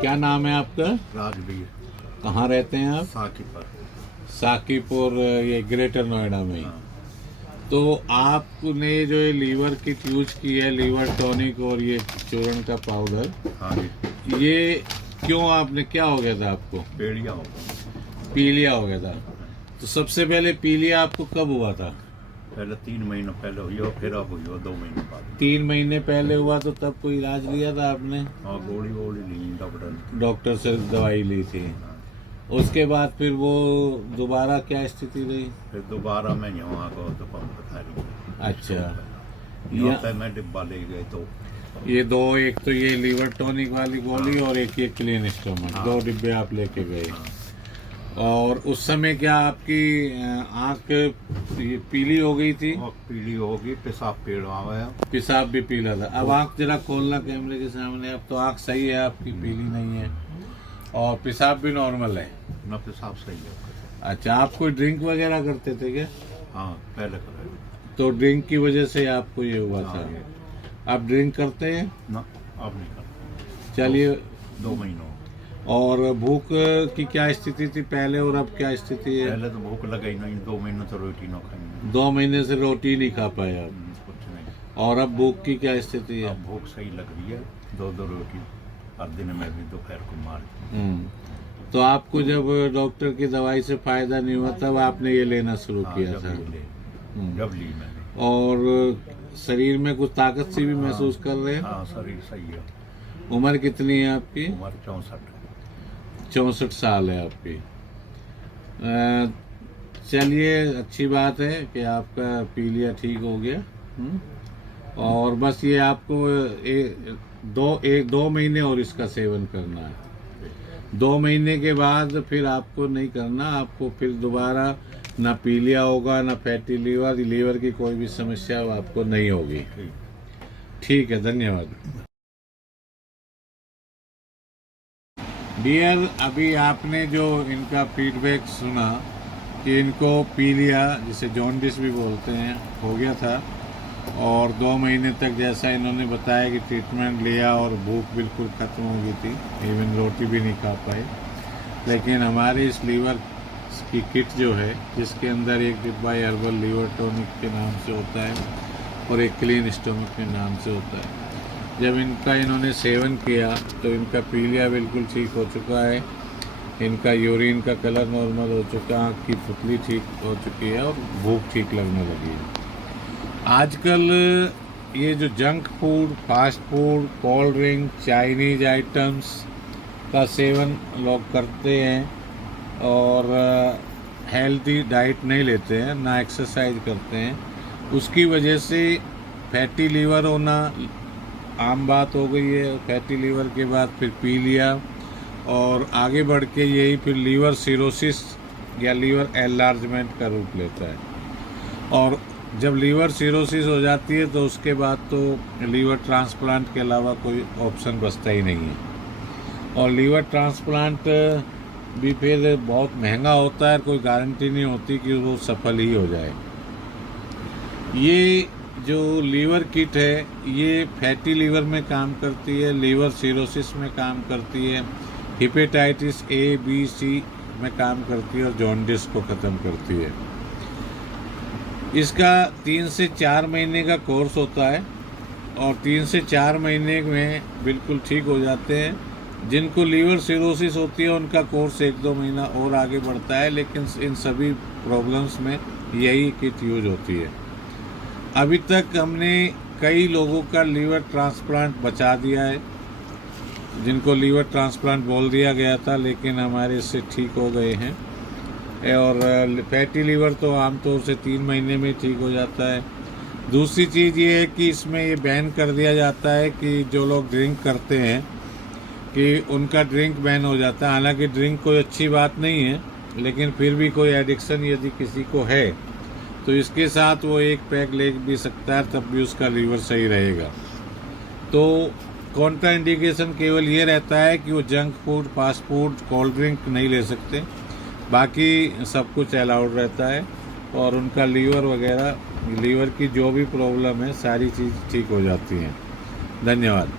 क्या नाम है आपका? राजवीर। कहाँ रहते हैं आप? साकीपुर। साकीपुर, ये ग्रेटर नोएडा में ही। हाँ। तो आपने जो ये लीवर किट यूज की है, लीवर टॉनिक और ये चूर्ण का पाउडर, हाँ जी। ये क्यों, आपने क्या हो गया था आपको? पेड़िया हो गया। पीलिया हो गया था। तो सबसे पहले पीलिया आपको कब हुआ था? पहले 3 महीने पहले हुई हो, फिर अब हुई हो 2 महीने बाद। 3 महीने पहले हुआ तो तब कोई इलाज लिया था आपने? हाँ, गोली वोली ली डॉक्टर से दवाई ली थी। हाँ। उसके बाद फिर वो दोबारा क्या स्थिति रही? फिर दोबारा मैं यहाँ को तो कौन बता रही है। अच्छा। यहाँ पे मैं डिब्बा ले गए तो ये दो, एक तो ये लीवर टॉनिक वाली गोली और एक ये क्लीन स्टोमक, हाँ। 2 डिब्बे आप लेके गए। हाँ। और उस समय क्या आपकी आंख ये पीली हो गई थी? और पीली होगी, पेशाब पेड़ आया। पेशाब भी पीला था। अब आंख जरा खोलना कैमरे के सामने। अब तो आंख सही है आपकी, पीली नहीं है और पेशाब भी नॉर्मल है। ना पेशाब सही है। अच्छा, आप कोई ड्रिंक वगैरह करते थे क्या? हाँ, पहले कर। तो ड्रिंक की वजह से आपको ये हुआ था? आप ड्रिंक करते हैं? ना, अब नहीं करता। चलिए। 2 महीनों। और भूख की क्या स्थिति थी पहले और अब क्या स्थिति है? पहले तो भूख लगी नहीं, 2 महीनों तो रोटी ना खाई। 2 महीने से रोटी नहीं खा पाए आप। कुछ नहीं। और अब भूख की क्या स्थिति है? अब भूख सही लग रही है। 2 रोटी हर दिन में भी दोपहर को मार। तो आपको जब डॉक्टर की दवाई से फायदा नहीं हुआ तब आपने ये लेना शुरू किया था? जब ली मैंने। और शरीर में कुछ ताकत सी भी महसूस कर रहे हैं? हाँ, शरीर सही है। उम्र कितनी है आपकी? उम्र 64। 64 साल है आपकी। चलिए, अच्छी बात है कि आपका पीलिया ठीक हो गया। और बस ये आपको 2 महीने और इसका सेवन करना है। 2 महीने के बाद फिर आपको नहीं करना। आपको फिर दोबारा ना पीलिया होगा, ना फैटी लीवर की कोई भी समस्या आपको नहीं होगी। ठीक है, धन्यवाद। डियर, अभी आपने जो इनका फीडबैक सुना कि इनको पीलिया, जिसे जॉन्डिस भी बोलते हैं, हो गया था और 2 महीने तक जैसा इन्होंने बताया कि ट्रीटमेंट लिया और भूख बिल्कुल ख़त्म हो गई थी, इवन रोटी भी नहीं खा पाए। लेकिन हमारे इस लीवर की किट जो है, जिसके अंदर एक डिब्बा हर्बल लीवर टॉनिक के नाम से होता है और एक क्लीन स्टोमक के नाम से होता है, जब इनका इन्होंने सेवन किया तो इनका पीलिया बिल्कुल ठीक हो चुका है। इनका यूरिन का कलर नॉर्मल हो चुका, आँख की पुतली ठीक हो चुकी है और भूख ठीक लगने लगी है। आजकल ये जो junk food, fast food, cold drink, Chinese items का सेवन लोग करते हैं और हेल्दी डाइट नहीं लेते हैं, ना एक्सरसाइज करते हैं, उसकी वजह से फैटी लीवर होना आम बात हो गई है। फैटी लीवर के बाद फिर पीलिया और आगे बढ़ के यही फिर लीवर सिरोसिस या लीवर एनलार्जमेंट का रूप लेता है। और जब लीवर सिरोसिस हो जाती है तो उसके बाद तो लीवर ट्रांसप्लांट के अलावा कोई ऑप्शन बचता ही नहीं है। और लीवर ट्रांसप्लांट भी फिर बहुत महंगा होता है, कोई गारंटी नहीं होती कि वो सफल ही हो जाए। ये जो लीवर किट है, ये फैटी लीवर में काम करती है, लीवर सिरोसिस में काम करती है, हेपेटाइटिस A, B, C में काम करती है और जॉन्डिस को ख़त्म करती है। इसका 3 से 4 महीने का कोर्स होता है और 3 से 4 महीने में बिल्कुल ठीक हो जाते हैं। जिनको लीवर सिरोसिस होती है उनका कोर्स 1-2 महीना और आगे बढ़ता है, लेकिन इन सभी प्रॉब्लम्स में यही किट यूज होती है। अभी तक हमने कई लोगों का लीवर ट्रांसप्लांट बचा दिया है, जिनको लीवर ट्रांसप्लांट बोल दिया गया था, लेकिन हमारे इससे ठीक हो गए हैं। और फैटी लीवर तो आमतौर से 3 महीने में ठीक हो जाता है। दूसरी चीज़ ये है कि इसमें ये बैन कर दिया जाता है कि जो लोग ड्रिंक करते हैं कि उनका ड्रिंक बैन हो जाता है। हालांकि ड्रिंक कोई अच्छी बात नहीं है, लेकिन फिर भी कोई एडिक्शन यदि किसी को है तो इसके साथ वो 1 पैक ले भी सकता है, तब भी उसका लीवर सही रहेगा। तो कॉन्ट्रा इंडिकेशन केवल ये रहता है कि वो junk food, fast food, cold drink नहीं ले सकते, बाकी सब कुछ अलाउड रहता है और उनका लीवर वगैरह, लीवर की जो भी प्रॉब्लम है सारी चीज़ ठीक हो जाती हैं। धन्यवाद।